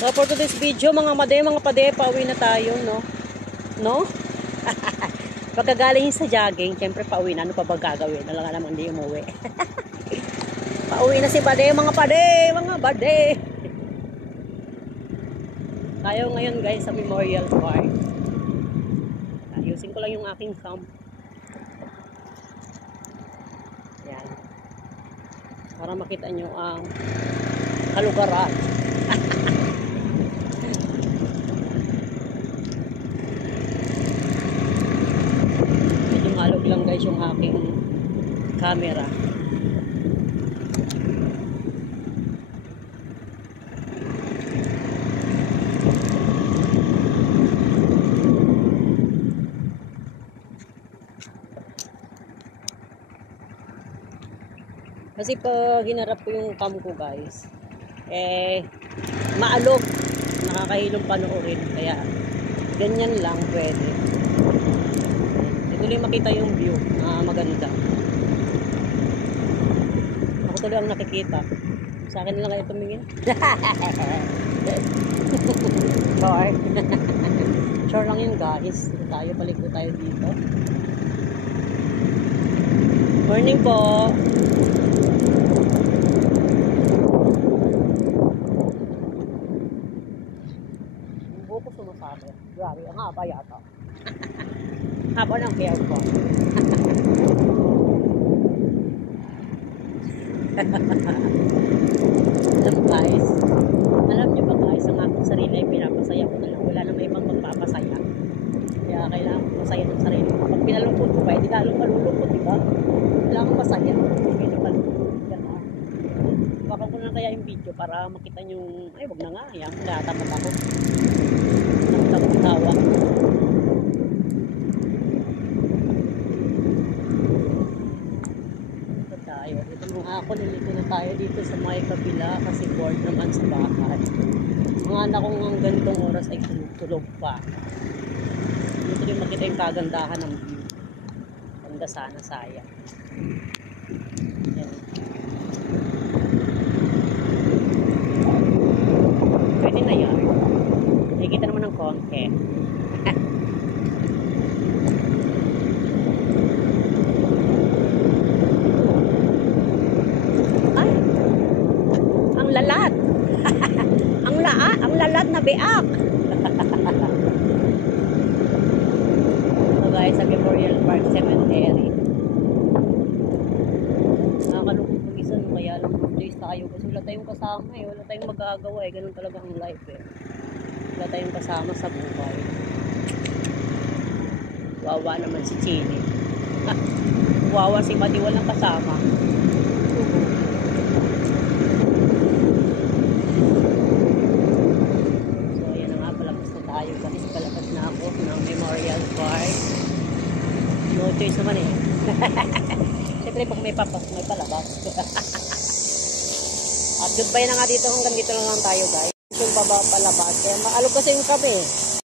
So for today's video, mga pade, pauwi na tayo, no? No? Pagkagaling sa jogging, syempre pauwi na. Ano pa ba gagawin? Alam nga naman, hindi umuwi. Pauwi na si pade, mga pade. Tayo ngayon guys sa Memorial Park. Ayusin ko lang yung aking cam. Yan. Para makita nyo ang kalugaran. Medyo malog lang guys yung aking camera. Kasi pag hinarap ko yung cam ko guys, maalog, nakakahilong panoorin, kaya ganyan lang pwede. Ito lang makita yung view na maganda. Ako tuloy ang nakikita. Sa akin lang kayo tumingin. Sure. Sure lang yun guys. Paliko tayo dito. Morning po. Buko sumasabi. Grabe, ang haba yata. Haba ng hair ko. Alam nyo ba guys, ang aking sarili ay pinapasaya ko na lang. Wala na may ibang magpapasaya. Kaya kailangan ko masaya ng sarili ko. Kapag pinalungkot ko ba, hindi lalong malulungkot, diba? Kailangan masaya. Hindi na malulungkot. Baka ko na kaya yung video para makita nyo, ay wag na nga, yan, natapat ako. Tawa. Ito tayo. Ito mga ako, nilito na tayo dito sa may kabila kasi board naman sa bahay. Mga anak kong ang ganitong oras ay tulog pa. Dito din makita yung kagandahan ng view. Ganda sana, sayang. Yan. Pwede na yan. Nakikita naman ng konti. Ay! Ang lalat! ang lalat na biak! So guys, sa Memorial Park Cemetery. Nakakalungkot ng isa, kaya lang mag-days tayo kasi wala tayong kasama eh. Wala tayong magagawa eh. Ganun talaga ang life eh. Wala tayong kasama sa buhay. Wawa naman si Chini. Wawa si Madi, walang kasama. So ayan na nga, palabas na tayo. Kasi palabas na ako ng Memorial Park. No choice naman eh. Siyempre pag may palabas. At goodbye na nga dito. Hanggang dito lang tayo guys. Yung palabas. Kaya maalog kasi yung kami.